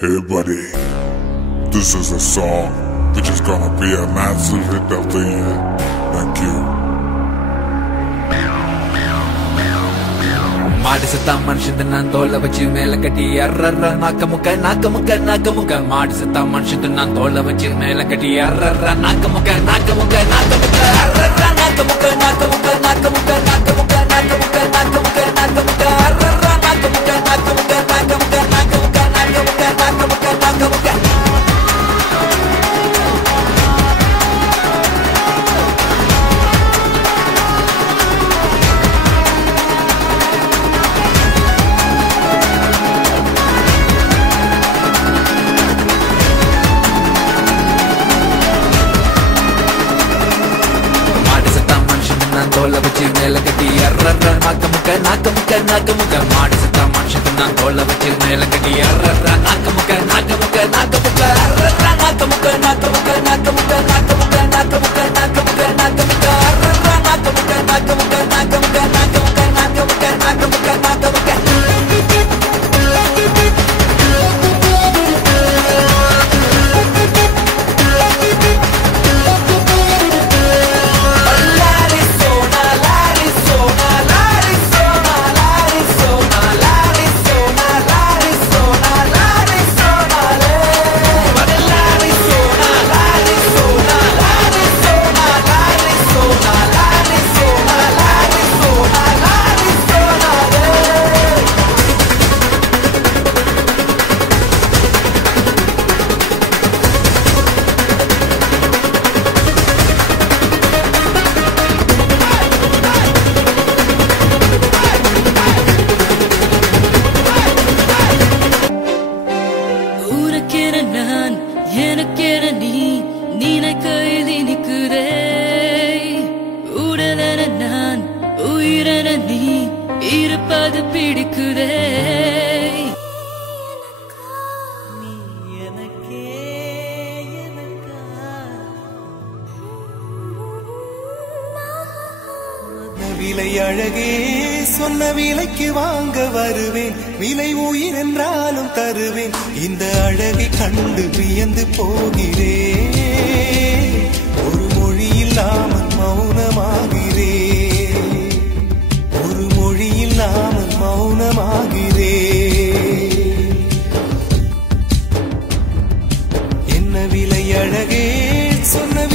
Hey buddy, this is a song which is gonna be a massive hit of the year. Thank you. மாடு செத்தா மனுஷன் நான் தோலை வச்சு மேல கட்டி அர்ற நாக்க முக்க மாடு செத்தா மனுஷன் நான் தோலை வச்சு மேல கட்டி அர்ற நாக்க முக்க அர்ற நாக்க முக்க தோலை வச்சு மேல கட்டி அர்ற நாக்க முக்க மாடு செத்தா மனுஷன் நான் தோலை வச்சு மேல கட்டி அர்ற நாக்க முக்க அர்ற நாக்க முக்க அர்ற நாக்க இருப்பது பிடிக்குதே விலை அழகே சொன்ன விலைக்கு வாங்க வருவேன் விலை உயிர் என்றாலும் தருவேன் இந்த அழகை கண்டு வியந்து போகிறேன் ஒரு மொழி இல்லாமல் மௌனமாகிறேன் ஒரு மொழி இல்லாமல் மௌனமாகிறேன் என்ன விலை அழகே சொன்ன